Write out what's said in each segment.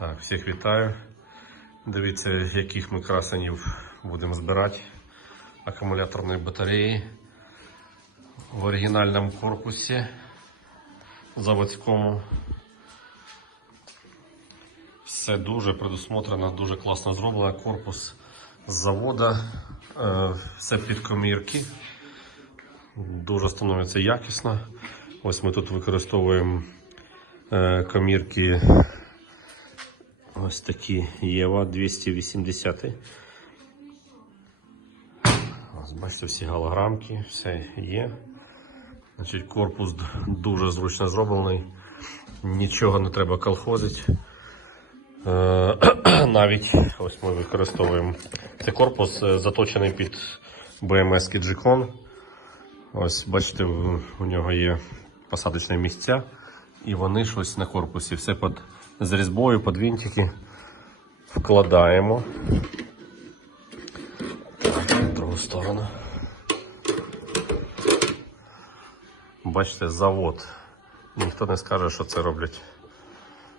Так, всіх вітаю. Дивіться, яких ми красенів будемо збирати. Акумуляторної батареї в оригінальному корпусі заводському. Все дуже предусмотрено, дуже класно зроблено. Корпус з завода, е, все під комірки. Дуже становиться якісно. Ось ми тут використовуємо е, комірки ось такі Єва 280. Ось бачите, всі голограмки, все є. Значить, корпус дуже зручно зроблений. Нічого не треба колхозити. Е, Навіть ось ми використовуємо цей корпус е, заточений під BMS G-Con. Ось бачите, у нього є посадочні місця, і вони щось на корпусі. Все під з різьбою, під винтики вкладаємо. Так, в другу сторону. Бачите, завод. Ніхто не скаже, що це роблять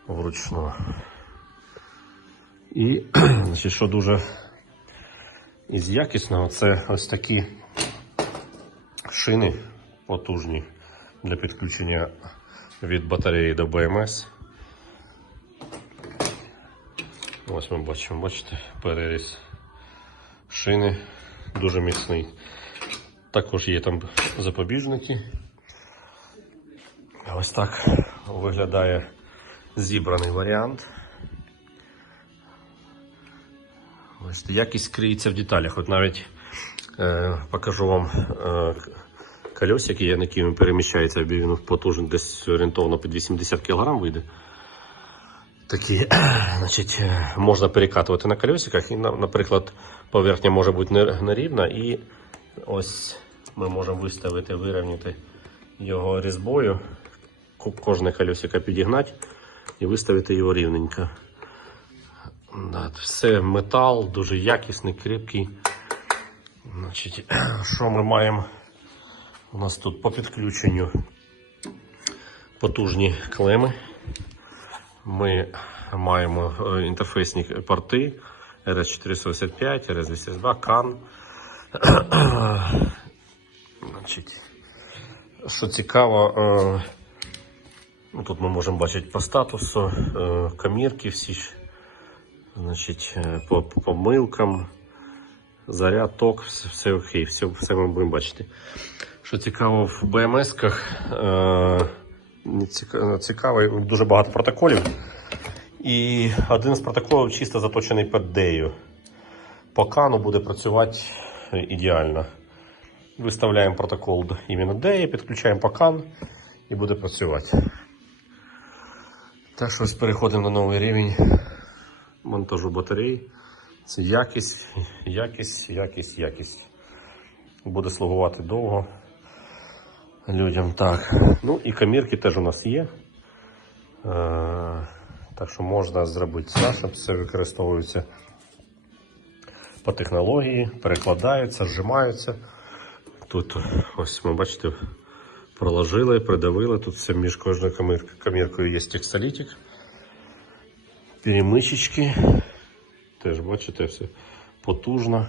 вручну. І значить, що дуже із якісного, це ось такі шини потужні для підключення від батареї до БМС. Ось ми бачимо, бачите, переріз шини дуже міцний. Також є там запобіжники. Ось так виглядає зібраний варіант. Бачите, якість криється в деталях. От навіть е, покажу вам е, колесики, якими переміщається, він потужний десь орієнтовно під 80 кг вийде. Такі, значить, е, можна перекатувати на колесиках, і, наприклад, поверхня може бути не- нерівна, і ось ми можемо виставити, вирівняти його різьбою, кожне колесико підігнати і виставити його рівненько. Все метал, дуже якісний, крепкий. Значить, що ми маємо? У нас тут по підключенню потужні клеми. Ми маємо е, інтерфейсні порти RS485, RS262, CAN. Що цікаво, е, ну, тут ми можемо бачити по статусу, е, комірки всі значить, по, по помилкам, заряд, ток, все, окей, все, все ми будемо бачити. Що цікаво, в БМС-ках е, цікавий, дуже багато протоколів. І один з протоколів чисто заточений під дею. По кану буде працювати ідеально. Виставляємо протокол іменно деї, підключаємо по і буде працювати. Так що ось переходимо на новий рівень монтажу батарей. Це якість, якість, якість, якість. Буде слугувати довго людям. Так. Ну і камірки теж у нас є. Е, так що можна зробити щоб все використовується по технології, перекладаються, зжимаються. Тут ось ми бачите, проложили, придавили. Тут все між кожною камір- каміркою є текстолітик. Перемичечки. Теж бачите, все потужно.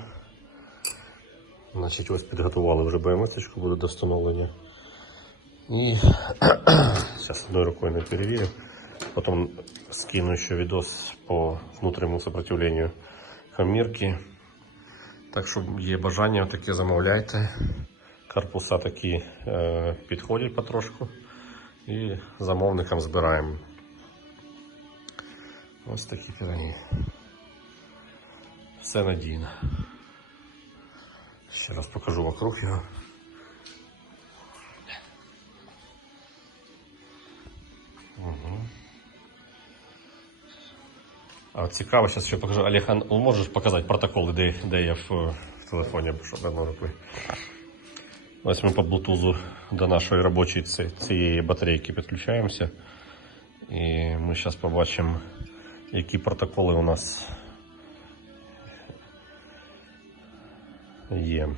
Значить, ось підготували вже БМС, буде до встановлення. І зараз одною рукою не перевірю. Потім скину ще відос по внутрішньому сопротивленню камірки. Так що є бажання, таке замовляйте. Корпуса такі е, підходять потрошку. І замовникам збираємо. Ось такі піраги. Все надійно. Ще раз покажу вокруг його. Цікаво, зараз ще покажу. Олег, а ну, можеш показати протоколи, де, де я в, в телефоні, щоб одною рукою. Ось ми по Bluetooth до нашої робочої цієї батарейки підключаємося. І ми зараз побачимо, які протоколи у нас є.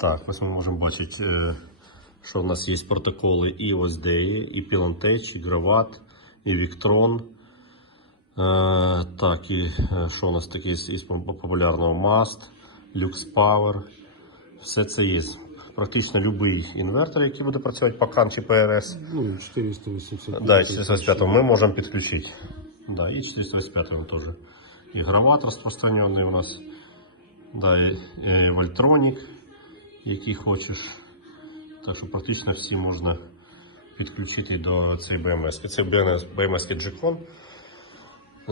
Так, ось ми можемо бачити, е, що в нас є протоколи і OSDE, і Pilantech, і Gravat, і Victron. Е, Так, і е, що у нас таке із популярного Mast, Lux Power. Все це є. Практично будь-який інвертор, який буде працювати по CAN чи PRS. Ну, 485. Да, 485 ми можемо підключити. Да, і 485 он тоже. І грават розпространений у нас. Да, і, і Вольтронік, який хочеш. Так що практично всі можна підключити до цієї BMS. Це BMS, G-Con.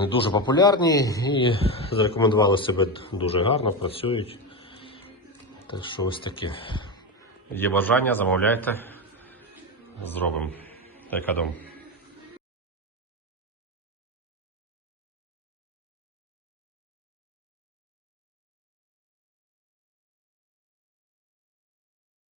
Дуже популярні і зарекомендували себе дуже гарно, працюють. Так що ось таке. Є бажання, замовляйте. Зробимо. Яка дом?